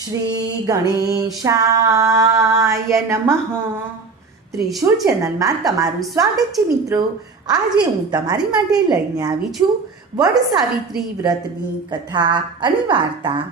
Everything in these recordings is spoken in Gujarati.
શ્રી ગણેશાય નમઃ. ત્રિશુળ ચેનલમાં તમારું સ્વાગત છે મિત્રો. આજે હું તમારી માટે લઈને આવી છું વડ સાવિત્રી વ્રતની કથા અને વાર્તા.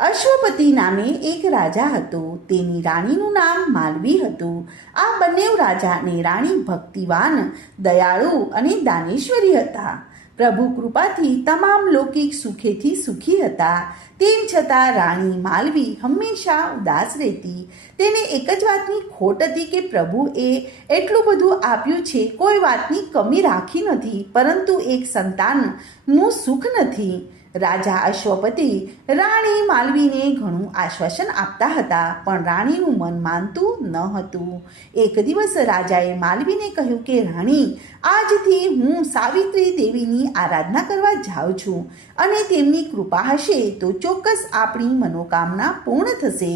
અશ્વપતિ નામે એક રાજા હતો. તેની રાણીનું નામ માલવી હતું. આ બંને રાજા અને રાણી ભક્તિવાન, દયાળુ અને દાનેશ્વરી હતા. પ્રભુ કૃપાથી તમામ લૌકિક સુખેથી સુખી હતા. તેમ છતાં રાણી માલવી હંમેશા ઉદાસ રહેતી. તેને એક જ વાતની ખોટ હતી કે પ્રભુએ એટલું બધું આપ્યું છે, કોઈ વાતની કમી રાખી નથી, પરંતુ એક સંતાનનું સુખ નથી. રાજા અશ્વપતિ રાણી માલવીને ઘણું આશ્વાસન આપતા હતા, પણ રાણીનું મન માનતું ન હતું. એક દિવસ રાજાએ માલવીને કહ્યું કે રાણી, આજથી હું સાવિત્રી દેવીની આરાધના કરવા જાઉં છું, અને તેમની કૃપા હશે તો ચોક્કસ આપણી મનોકામના પૂર્ણ થશે.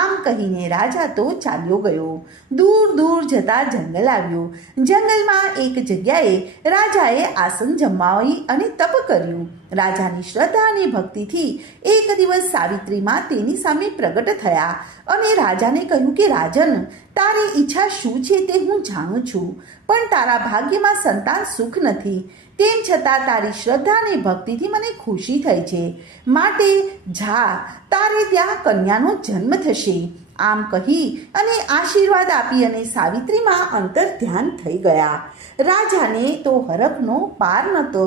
આમ કહીને રાજા તો ચાલ્યો ગયો. દૂર દૂર જતા જંગલ આવ્યું. જંગલમાં એક જગ્યાએ રાજાએ આસન જમાવી અને તપ કર્યું. રાજાની શ્રદ્ધા અને ભક્તિથી એક દિવસ સાવિત્રીમાં તેની સામે પ્રગટ થયા અને રાજાને કહ્યું કે રાજન, તારી ઈચ્છા શું છે તે હું જાણું છું, પણ તારા ભાગ્યમાં સંતાન સુખ નથી. તેમ છતાં તારી શ્રદ્ધા અને ભક્તિથી મને ખુશી થઈ છે, માટે જા, તારે ત્યાં કન્યાનો જન્મ થશે. આમ કહી અને આશીર્વાદ આપી અને સાવિત્રીમાં અંતર ધ્યાન થઈ ગયા. રાજાને તો હરખનો પાર નહોતો.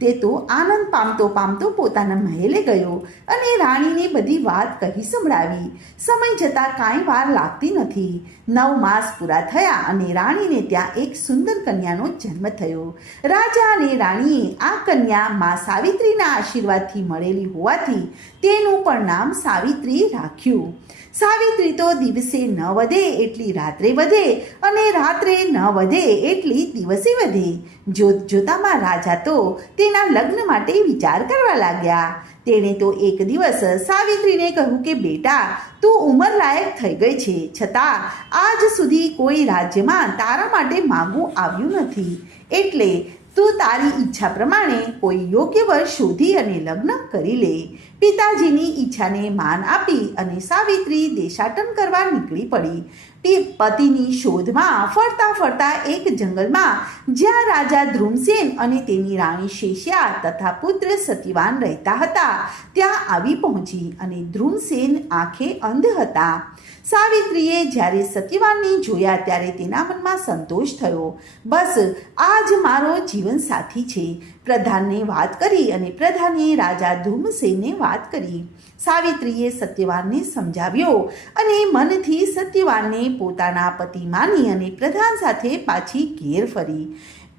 તે તો આનંદ પામતો પામતો પોતાના મહેલે ગયો અને રાણીને બધી વાત કહી સંભળાવી. સમય જતાં કાંઈ વાર લાગતી નથી. 9 માસ પૂરા થયા અને રાણીને ત્યાં એક સુંદર કન્યાનો જન્મ થયો. રાજા અને રાણીએ આ કન્યા મા સાવિત્રીના આશીર્વાદથી મળેલી હોવાથી તેનું પણ નામ સાવિત્રી રાખ્યું. સાવિત્રી તો દિવસે ન વધે એટલી રાત્રે વધે, અને રાત્રે ન વધે એટલી દિવસે વધે. જોત જોતામાં રાજા તો તેના લગ્ન માટે વિચાર કરવા લાગ્યા. તેણે તો એક દિવસ સાવિત્રીને કહ્યું કે બેટા, તું ઉંમરલાયક થઈ ગઈ છે, છતાં આજ સુધી કોઈ રાજ્યમાં તારા માટે માગવું આવ્યું નથી, એટલે તું તારી ઈચ્છા પ્રમાણે કોઈ યોગ્ય વર શોધી અને લગ્ન કરી લે. પિતાજીની ઈચ્છાને માન આપી અને સાવિત્રી દેશાટન કરવા નીકળી પડી. પતિની શોધમાં ફરતા ફરતા એક જંગલમાં જ્યાં રાજા ધ્રુમસેન અને તેની રાણી શેષ્યા તથા પુત્ર સતીવાન રહેતા હતા ત્યાં આવી પહોંચી, અને ધ્રુમસેન આંખે અંધ હતા. સાવિત્રીએ જ્યારે સતીવાનને જોયા ત્યારે તેના મનમાં સંતોષ થયો. બસ આ જ મારો જીવન સાથી છે. પ્રધાનને વાત કરી અને પ્રધાને રાજા ધ્રુમસેનને વાત કરી. સાવિત્રીએ સત્યવાનને સમજાવ્યો અને મનથી સત્યવાનને પોતાના પતિ માની અને પ્રધાન સાથે પાછી ઘેર ફરી.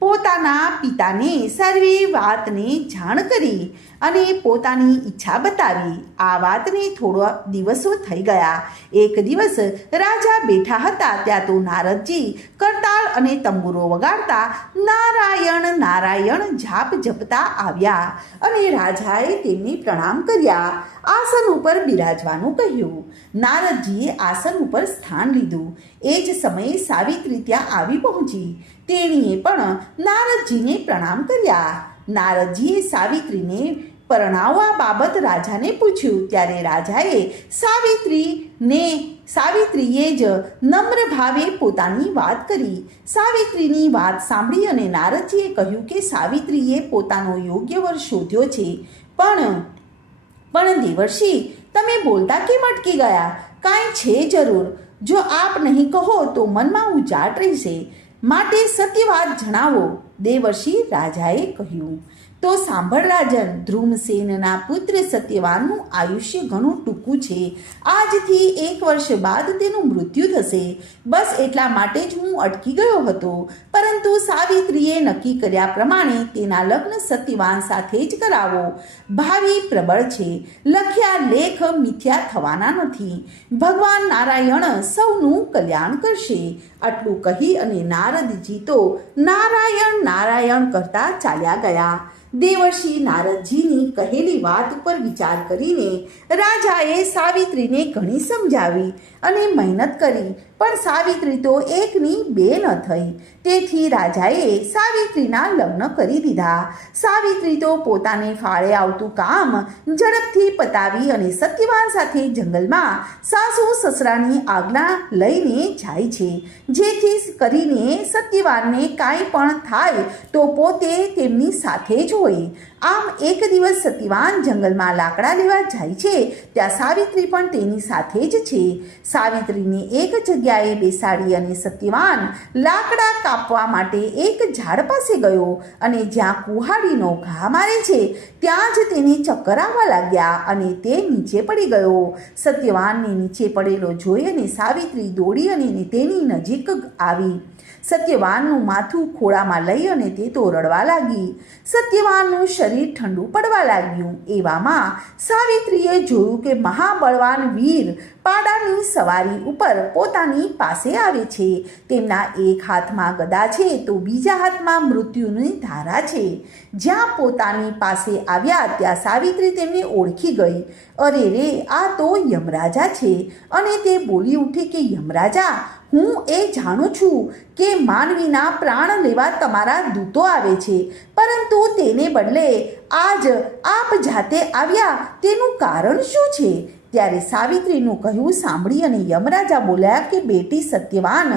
પોતાના પિતાને સર્વે વાતને જાણ કરી અને પોતાની ઈચ્છા બતાવી. આ વાતને થોડા દિવસો થઈ ગયા. એક દિવસ રાજા બેઠા હતા ત્યાં તો નારદજી કરતાળ અને તંબુરો વગાડતા નારાયણ નારાયણ જાપ જપતા આવ્યા અને રાજાએ તેમને પ્રણામ કર્યા. આસન ઉપર બિરાજવાનું કહ્યું. નારદજીએ આસન ઉપર સ્થાન લીધું. એ જ સમયે સાવિત્રી ત્યાં આવી પહોંચી. તેણીએ પણ નારદજીને પ્રણામ કર્યા. નારદજીએ સાવિત્રીને પરણાવવા બાબત રાજાને પૂછ્યું. ત્યારે રાજાએ સાવિત્રીએ જ નમ્ર ભાવે પોતાની વાત કરી. સાવિત્રીની વાત સાંભળી અને નારદજીએ કહ્યું કે સાવિત્રીએ પોતાનો યોગ્ય વર શોધ્યો છે, પણ દેવર્ષિ, તમે બોલતા કેમ અટકી ગયા? કાંઈ છે જરૂર? જો આપ નહીં કહો તો મનમાં ઉચાટ રહેશે, માટે સત્ય વાત જણાવો. દેવર્ષિ રાજાએ કહ્યું. તો સાંભળ રાજન, ધ્રુમસેનના પુત્ર સત્યવાનનું આયુષ્ય ઘણું ટૂંકું છે. આજથી 1 વર્ષ બાદ તેનું મૃત્યુ થશે. બસ એટલા માટે જ હું અટકી ગયો હતો, પરંતુ સાવિત્રીએ નક્કી કર્યા પ્રમાણે તેના લગ્ન સત્યવાન સાથે જ કરાવો. ભાવિ પ્રબળ છે, લખ્યા લેખ મિથ્યા થવાના નથી. ભગવાન નારાયણ સૌનું કલ્યાણ કરશે. આટલું કહી અને નારદજી તો નારાયણ નારાયણ કરતા ચાલ્યા ગયા. દેવર્ષિ નારદજીની કહેલી વાત ઉપર વિચાર કરીને રાજાએ સાવિત્રીને ઘણી સમજાવી અને મહેનત કરી, પણ સાવિત્રી તો એકની બે ન થઈ. તેથી રાજાએ સાવિત્રીના લગ્ન કરી દીધા. સાવિત્રી તો પોતાને ફાળે આવતું કામ ઝડપથી પતાવી અને સત્યવાન સાથે જંગલમાં સાસુ સસરાની આજ્ઞા લઈને જાય છે, જેથી કરીને સત્યવાનને કાંઈ પણ થાય તો પોતે તેમની સાથે જ હોય. આમ એક દિવસ સત્યવાન જંગલમાં લાકડા લેવા જાય છે, ત્યાં સાવિત્રી પણ તેની સાથે જ છે. સાવિત્રીને એક જગ્યાએ બેસાડી અને સત્યવાન લાકડા કાપવા માટે એક ઝાડ પાસે ગયો અને જ્યાં કુહાડીનો ઘા મારે છે ત્યાં જ તેને ચક્કર આવવા લાગ્યા અને તે નીચે પડી ગયો. સત્યવાનને નીચે પડેલો જોઈ અને સાવિત્રી દોડી અને તેની નજીક આવી. સત્યવાનનું માથું ખોળામાં લઈ અને તે તો રડવા લાગી. સત્યવાનનું શરીર ઠંડુ પડવા લાગ્યું. એવામાં સાવિત્રીએ જોયું કે મહાબળવાન વીર પાડાની સવારી ઉપર પોતાની પાસે આવે છે. તેમના એક હાથમાં ગદા છે તો બીજા હાથમાં મૃત્યુની ધારા છે. જ્યાં પોતાની પાસે આવ્યા ત્યાં સાવિત્રી તેમને ઓળખી ગઈ. અરે રે, આ તો યમરાજા છે. અને તે બોલી ઉઠી કે યમરાજા, હું એ જાણું છું કે માનવીના પ્રાણ લેવા તમારા દૂતો આવે છે, પરંતુ તેને બદલે આજ આપ જાતે આવ્યા, તેનું કારણ શું છે? ત્યારે સાવિત્રીનું કહ્યું સાંભળી અને યમરાજા બોલ્યા કે બેટી સત્યવાન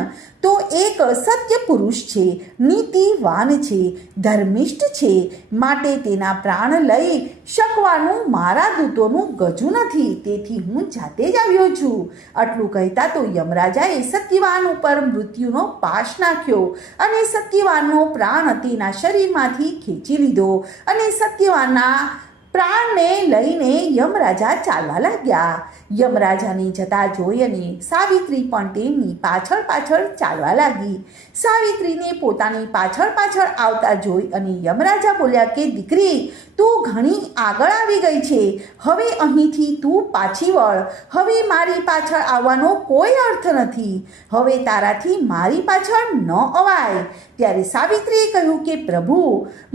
તો એક સત્ય પુરુષ છે, નીતિવાન છે, ધર્મિષ્ઠ છે, માટે તેના પ્રાણ લઈ શકવાનું મારા દૂતોનું ગજું નથી. તેથી હું જાતે જ આવ્યો છું. આટલું કહેતા તો યમરાજાએ સત્યવાન ઉપર મૃત્યુનો પાશ નાખ્યો અને સત્યવાનનો પ્રાણ તેના શરીરમાંથી ખેંચી લીધો અને સત્યવાનના પ્રાણને લઈને યમરાજા ચાલવા લાગ્યા. યમરાજાને જતા જોઈ અને સાવિત્રી પણ તેમની પાછળ પાછળ ચાલવા લાગી. સાવિત્રીને પોતાની પાછળ પાછળ આવતા જોઈ અને યમરાજા બોલ્યા કે દીકરી, તું ઘણી આગળ આવી ગઈ છે, હવે અહીંથી તું પાછી વળ. હવે મારી પાછળ આવવાનો કોઈ અર્થ નથી. હવે તારાથી મારી પાછળ ન અવાય. ત્યારે સાવિત્રીએ કહ્યું કે પ્રભુ,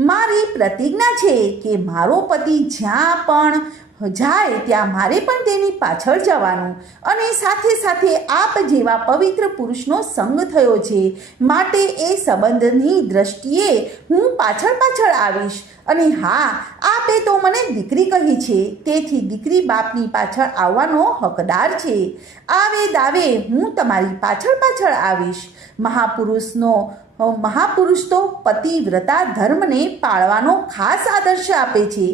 મારી પ્રતિજ્ઞા છે કે મારો પતિ જ્યાં પણ જાય ત્યાં મારે પણ તેની પાછળ જવાનું અને સાથે સાથે આપ જેવા પવિત્ર પુરુષનો સંગ થયો છે, માટે એ સંબંધની દ્રષ્ટિએ હું પાછળ પાછળ આવીશ. અને હા, આપે તો મને દીકરી કહી છે, તેથી દીકરી બાપની પાછળ આવવાનો હકદાર છે. આવે દાવે હું તમારી પાછળ પાછળ આવીશ. મહાપુરુષ તો પતિવ્રતા ધર્મને પાળવાનો ખાસ આદર્શ આપે છે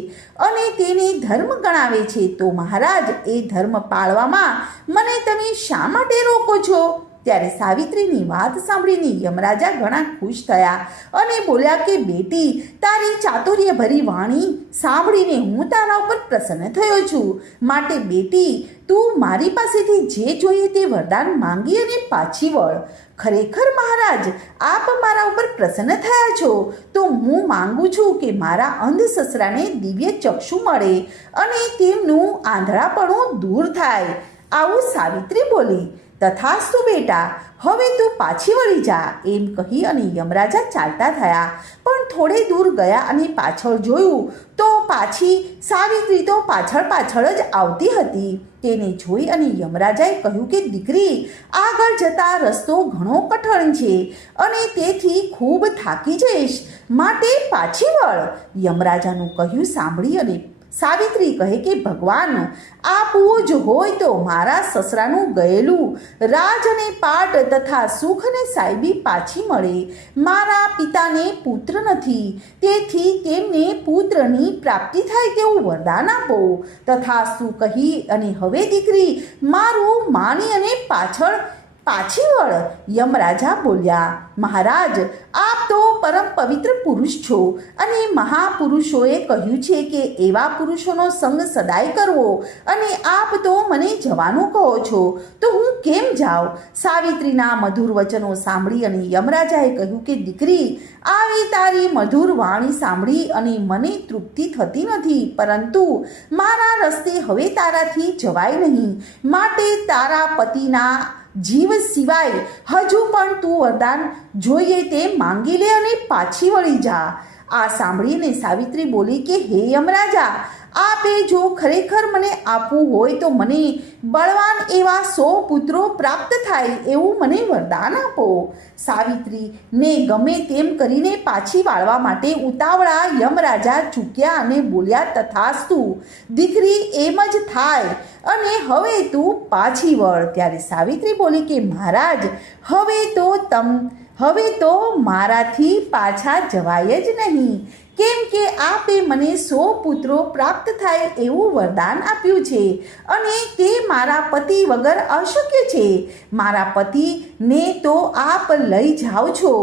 અને તેને ધર્મ ગણાવે છે. તો મહારાજ, એ ધર્મ પાળવામાં મને તમે શા માટે રોકો છો? ત્યારે સાવિત્રીની વાત સાંભળીને યમરાજા ઘણા ખુશ થયા અને બોલ્યા કે બેટી, તારી ચાતુર્યભરી વાણી સાંભળીને હું તારા ઉપર પ્રસન્ન થયો છું. માટે બેટી, તું મારી પાસેથી જે જોઈએ તે વરદાન માંગી અને પાછી વળ. ખરેખર મહારાજ, આપ મારા ઉપર પ્રસન્ન થયા છો, તો હું માંગુ છું કે મારા અંધ સસરાને દિવ્ય ચક્ષુ મળે અને તેમનું આંધળાપણું દૂર થાય. આવું સાવિત્રી બોલી. તથાસ્તુ બેટા, હવે તું પાછી વળી જા. એમ કહી અને યમરાજા ચાલતા થયા. પણ થોડે દૂર ગયા અને પાછળ જોયું તો પાછી સાવિત્રી તો પાછળ પાછળ જ આવતી હતી. તેને જોઈ અને યમરાજાએ કહ્યું કે દીકરી, આગળ જતા રસ્તો ઘણો કઠણ છે અને તેથી ખૂબ થાકી જઈશ, માટે પાછી વળ. યમરાજાનું કહ્યું સાંભળી અને સાવિત્રી કહે કે ભગવાન, આપવું જ હોય તો મારા સસરાનું ગયેલું રાજ અને પાટ તથા સુખ અને સાહેબી પાછી મળે. મારા પિતાને પુત્ર નથી, તેથી તેમને પુત્રની પ્રાપ્તિ થાય તેવું વરદાન આપો. તથાસ્તુ કહી અને હવે દીકરી, મારું માની અને પાછી વળ. યમરાજા બોલ્યા, મહારાજ, આપ તો પરમ પવિત્ર પુરુષ છો અને મહાપુરુષોએ કહ્યું છે કે એવા પુરુષોનો સંગ સદાય કરવો, અને આપ તો મને જવાનું કહો છો, તો હું કેમ જાઉં? સાવિત્રીના મધુર વચનો સાંભળી અને યમરાજાએ કહ્યું કે દીકરી, આવી તારી મધુર વાણી સાંભળી અને મને તૃપ્તિ થતી નથી, પરંતુ મારા રસ્તે હવે તારાથી જવાય નહીં. માટે તારા પતિના જીવ સિવાય હજુ પણ તું વરદાન જોઈએ તે માંગી લે અને પાછી વળી જા. આ સાંભળીને સાવિત્રી બોલી કે હે યમરાજા, આપે જો ખરેખર મને આપવું હોય તો મને બળવાન એવા 100 પુત્રો પ્રાપ્ત થાય એવું મને વરદાન આપો. સાવિત્રીને ગમે તેમ કરીને પાછી વાળવા માટે ઉતાવળા યમરાજા ચૂક્યા અને બોલ્યા, તથાસ્તુ, દીકરી એમ જ થાય અને હવે તું પાછી વળ. ત્યારે સાવિત્રી બોલી કે મહારાજ, હવે તો મારાથી પાછા જવાય જ નહીં, કેમ કે આપે મને 100 પુત્રો પ્રાપ્ત થાય એવું વરદાન આપ્યું છે અને તે મારા પતિ વગર અશક્ય છે. મારા પતિને તો આપ લઈ જાઓ છો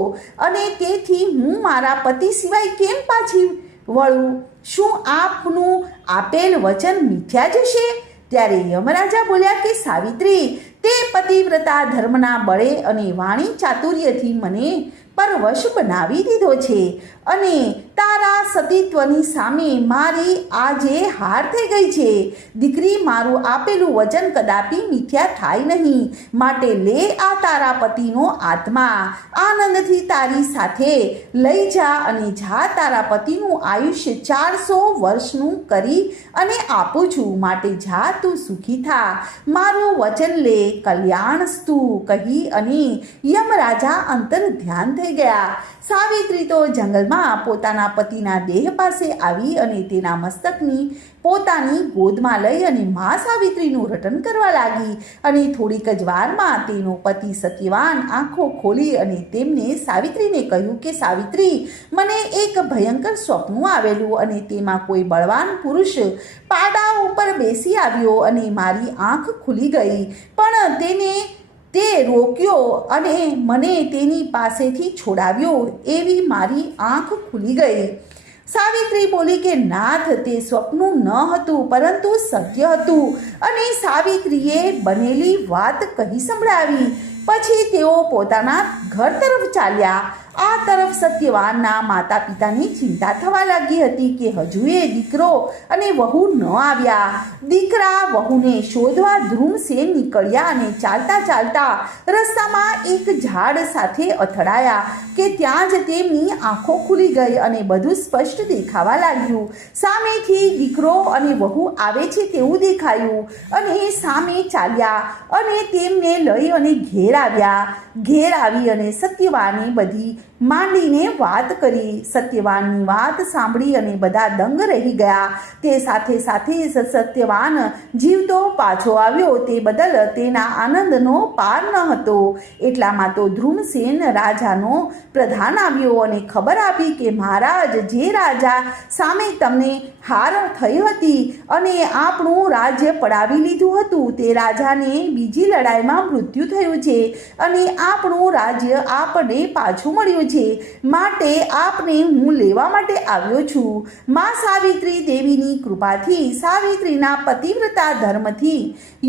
અને તેથી હું મારા પતિ સિવાય કેમ પાછી વળું? શું આપનું આપેલ વચન મિથ્યા જશે? ત્યારે યમરાજા બોલ્યા કે સાવિત્રી, તે પતિવ્રતા ધર્મના બળે અને વાણી ચાતુર્યથી મને પરવશ બનાવી દીધો છે અને તારા સતીત્વની સામે મારી આજે હાર થઈ ગઈ છે. દીકરી, મારું આપેલું વચન કદાપી મિથ્યા થાય નહીં, માટે લે આ તારા પતિનો આત્મા, આનંદથી તારી સાથે લઈ જા અને જા, તારા પતિનું આયુષ્ય 400 વર્ષનું કરી અને આપું છું, માટે જા, તું સુખી થા, મારું વચન લે, કલ્યાણસ્તુ કહી અને યમરાજા અંતર ધ્યાન થઈ ગયા. સાવિત્રી તો જંગલમાં પોતાના પતિના દેહ પાસે આવી અને તેના મસ્તકની પોતાની ગોદમાં લઈ અને મા સાવિત્રીનું રટન કરવા લાગી અને થોડીક જ વારમાં તેનો પતિ સત્યવાન આંખો ખોલી અને તેમને સાવિત્રીને કહ્યું કે સાવિત્રી, મને એક ભયંકર સ્વપ્ન આવેલું અને તેમાં કોઈ બળવાન પુરુષ પાડા ઉપર બેસી આવ્યો અને મારી આંખ ખુલી ગઈ, પણ તે રોક્યો અને મને તેની પાસેથી છોડાવ્યો, એવી મારી આંખ ખુલી ગઈ. સાવિત્રી બોલી કે નાથ, તે સ્વપ્ન ન હતું પરંતુ સત્ય હતું અને સાવિત્રીએ બનેલી વાત કહી સંભળાવી. પછી તેઓ પોતાના ઘર તરફ ચાલ્યા. આ તરફ સત્યવાનના માતા પિતાની ચિંતા થવા લાગી હતી કે હજુએ દીકરો અને વહુ ન આવ્યા. દીકરા વહુને શોધવા ધ્રુમસેન નીકળ્યા અને ચાલતા ચાલતા રસ્તામાં એક ઝાડ સાથે અથડાયા કે ત્યાં જ તેમની આંખો ખુલી ગઈ અને બધું સ્પષ્ટ દેખાવા લાગ્યું. સામેથી દીકરો અને વહુ આવે છે તેવું દેખાયું અને સામે ચાલ્યા અને તેમને લઈ અને ઘેર આવ્યા. ઘેર આવી અને સત્યવાને બધી માંડીને વાત કરી. સત્યવાનની વાત સાંભળી અને બધા દંગ રહી ગયા. તે સાથે સાથે સત્યવાન જીવતો પાછો આવ્યો તે બદલ તેના આનંદનો પાર ન હતો. એટલામાં તો ધ્રુમસેન રાજાનો પ્રધાન આવ્યો અને ખબર આપી કે મહારાજ, જે રાજા સામે તમને હાર થઈ હતી અને આપણું રાજ્ય પડાવી લીધું હતું, તે રાજાને બીજી લડાઈમાં મૃત્યુ થયું છે અને આપણું રાજ્ય આપને પાછું મળ્યું છે, માટે આપને હું લેવા માટે આવ્યો છું. મા સાવિત્રી દેવીની કૃપાથી, સાવિત્રીના પતિવ્રતા ધર્મથી,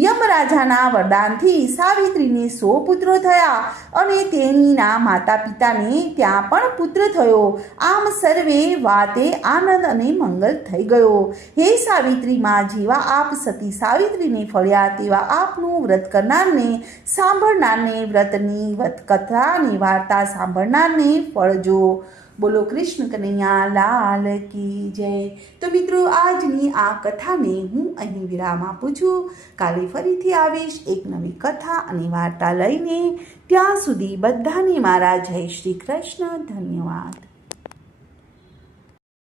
યમરાજાના વરદાનથી સાવિત્રીને 100 પુત્રો થયા અને તેણીના માતા પિતાને ત્યાં પણ પુત્ર થયો. આમ સર્વે વાતે આનંદ અને મંગલ થઈ ગયો. હે સાવિત્રી માં, જેવા આપ સતી સાવિત્રીને ફળ્યા તેવા આપનું વ્રત કરનારને, સાંભળનારને, વ્રતની કથાની વાર્તા સાંભળનારને ફળજો. બોલો કૃષ્ણ કનૈયા લાલ કી જય. તો મિત્રો, આજની આ કથાને હું અહીં વિરામ આપું છું. કાલે ફરીથી આવીશ એક નવી કથા અને વાર્તા લઈને. ત્યાં સુધી બધાને મારા જય શ્રી કૃષ્ણ. ધન્યવાદ.